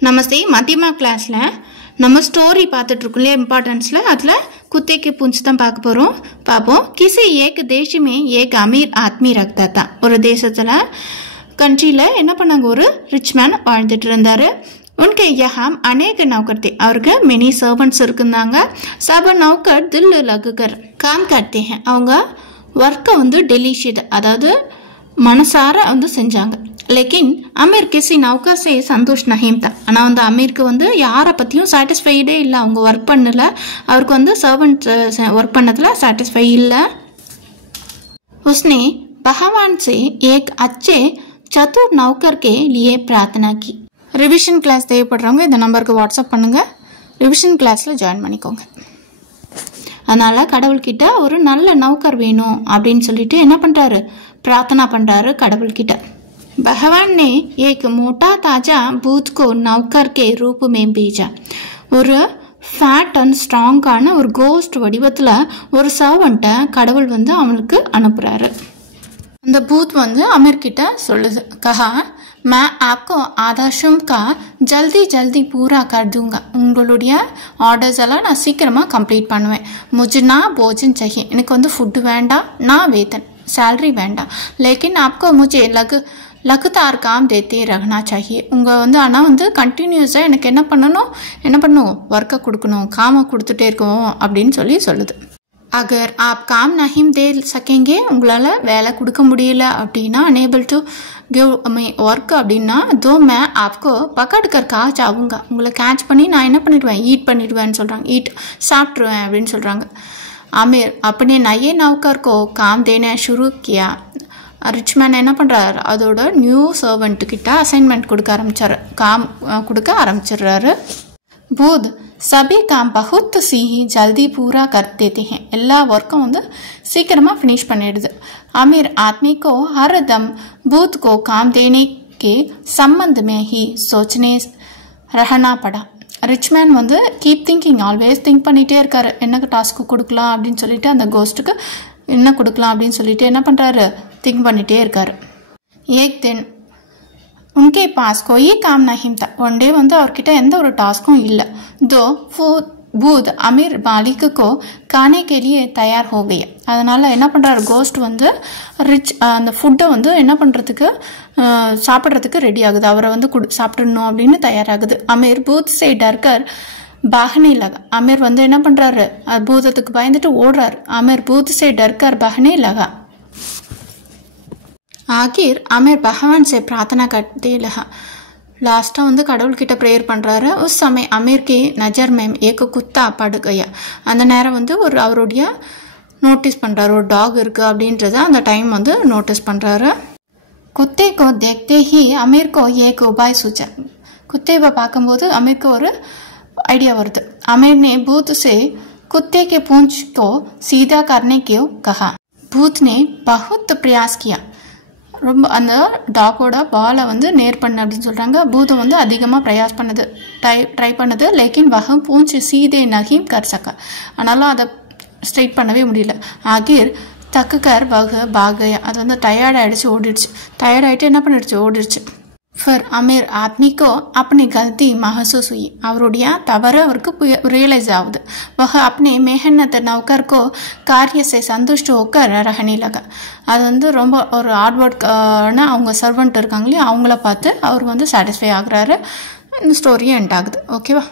नमस्ते मध्यमा क्लास நம்ம ஸ்டோரி பார்த்துட்டு இருக்கோம்ல இம்பார்ட்டன்ஸ்ல அதுல कुत्ते के पूंछ தான் பார்க்க போறோம் பாப்போம் किसी एक देश में एक अमीर आदमी रहता था ஒரு தேசத்துல कंट्रीல என்ன பண்ணாங்க ஒரு ரிச் மேன் வாழ்ந்துட்டு இருந்தாரு उनके यहाँ अनेक नौकर थे அவருக்கு many servants இருந்தாங்க सब नौकर दिल लगकर काम करते हैं அவங்க வர்க்க வந்து டெலிஷியஸ் அதாவது மனசார வந்து செஞ்சாங்க लेकिन अमीर किसी नौकर से संतुष्ट नहीं था आना வந்து அமீருக்கு வந்து யாரை பத்தியும் சாட்டிஸ்ஃபைடே இல்ல அவங்க வர்க் பண்ணல அவருக்கு வந்து சர்வன்ட் வர்க் பண்ணதுல சாட்டிஸ்ஃபை இல்ல उसने भगवान से एक अच्छे चतुर नौकर के लिए प्रार्थना की रिवीजन क्लास தேவைப்படுறவங்க இந்த நம்பருக்கு வாட்ஸ்அப் பண்ணுங்க ரிவிஷன் கிளாஸ்ல ஜாயின் பண்ணிக்கோங்க அதனால கடவுள்கிட்ட ஒரு நல்ல நௌக்கர் வேணும் அப்படினு சொல்லிட்டு என்ன பண்றாரு प्रार्थना பண்றாரு கடவுள்கிட்ட भगवान ने एक मोटा ताजा भूत को नौकर के रूप में भेजा और फैट एंड स्ट्रांग आना और गोस्ट वடிவத்துல ஒரு சர்வன்ட்ட கடவுள் வந்து அவனுக்கு அனுப்புறாரு அந்த भूत வந்து அமீர் கிட்ட சொல்லுது कहा मैं आपको आदेशों का जल्दी जल्दी पूरा कर दूंगा உங்களுடைய ஆர்டர்ஸ் எல்லாம் நான் சீக்கிரமா கம்ப்ளீட் பண்ணுவேன் मुझे ना भोजन चाहिए எனக்கு வந்து ஃபுட் வேண்டாம் ना वेतन सैलरी வேண்டாம் लेकिन आपको मुझे लगातार काम देते रहना चाहिए உங்க வந்து ஆனா வந்து கண்டினியூஸா எனக்கு என்ன பண்ணணும் வர்க்க கொடுக்கணும் காம கொடுத்துட்டே இருக்கணும் அப்படினு சொல்லுது अगर आप काम नहीं दे सकेंगे உங்களால வேலை கொடுக்க முடியல அப்படினா unable to give me work அப்படினா तो मैं आपको पकड़ कर खा जाऊंगा உங்களை கேட்ச் பண்ணி நான் என்ன பண்ணிடுவேன் ஈட் பண்ணிடுவேன்னு சொல்றாங்க ஈட் சாப்பிடுவேன் அப்படினு சொல்றாங்க आमिर अपने नए नौकर को काम देना शुरू किया रिच मैन என்ன பண்றாரு அதோட நியூ சர்வன்ட் கிட்ட அசைன்மென்ட் கொடுக்க ஆரம்பிச்சாரு काम கொடுக்க ஆரம்பிச்சறாரு भूत सभी काम बहुत सी ही जल्दी पूरा कर देते हैं எல்லா வர்க்கும் வந்து சீக்கிரமா finish பண்ணிடுது आमिर आदमी को हर दम भूत को काम देने के संबंध में ही सोचने रहना पड़ा ரிச் மேன் வந்து கீப் திங்கிங் ஆல்வேஸ் திங்க் பண்ணிட்டே இருக்காரு என்ன டாஸ்க் கொடுக்கலாம் அப்படினு சொல்லிட்டு அந்த கோஸ்ட்க்கு என்ன கொடுக்கலாம் அப்படினு சொல்லிட்டு என்ன பண்றாரு திங்க் பண்ணிட்டே இருக்காரு एक दिन उनके पास कोई काम नहीं था वन डे வந்து அவர்கிட்ட எந்த ஒரு டாஸ்க்கும் இல்ல दो भूत अमीर मालिक को खाने के लिए तैयार हो गया அதனால என்ன பண்றாரு கோஸ்ட் வந்து ரிச் அந்த ஃபுட் வந்து என்ன பண்றதுக்கு சாப்பிடுறதுக்கு ரெடி ஆகுது அவரை வந்து சாப்பிடணும் அப்படினு தயாராகுது अमीर भूत से डरकर भागने लगा अमीर வந்து என்ன பண்றாரு பூதத்துக்கு பயந்துட்டு ஓடுறாரு अमीर भूत से डरकर भागने लगा आखिर अमीर भगवान से प्रार्थना करते लगा लास्ट வந்து கடவுள் கிட்ட பிரேயர் பண்றாரு उस समय अमीर के नजर में एक कुत्ता पड़ गया அந்த நேரம் வந்து ஒரு அவருடைய நோட்டீஸ் பண்றாரு ஒரு டாக் இருக்கு அப்படின்றத அந்த டைம் வந்து நோட்டீஸ் பண்றாரு कुत्ते को देखते ही अमीर को एक उपाय सूझा कुत्तेவை பாக்கும்போது अमीर ஒரு ஐடியா வருது अमीर ने भूत से कुत्ते के पूंछ को सीधा करने को कहा भूत ने बहुत प्रयास किया ரொம்ப அந்த டாகோட வாலை வந்து நேர் பண்ண அப்படினு சொல்றாங்க பூதம் வந்து அதிகமா பிரயாஸ் பண்ணது ட்ரை பண்ணது लेकिन वह पूंछ सीधे नहीं कर सका ஆனால அத ஸ்ட்ரைட் பண்ணவே முடியல आखिर तक कर वह भाग गया அது வந்து டயர்ட் ஆயிடுச்சு ஓடிடுச்சு டயர்ட் ஆயிட்டு என்ன பண்ணிடுச்சு ஓடிடுச்சு फिर अमीर आदमी को अपनी गलती महसूस हुई அவருடைய தவறு அவருக்கு ரியலைஸ் ஆகுது वह अपने मेहनत नौकर को कार्य से संतुष्ट होकर रहने लगा அது வந்து ரொம்ப ஒரு ஹார்ட் வர்க்கான அவங்க சர்வன்ட் இருக்காங்களே அவங்கள பார்த்து அவர் வந்து சாட்டிஸ்ஃபை ஆகுறாரு இந்த ஸ்டோரி எண்ட் ஆகுது ஓகேவா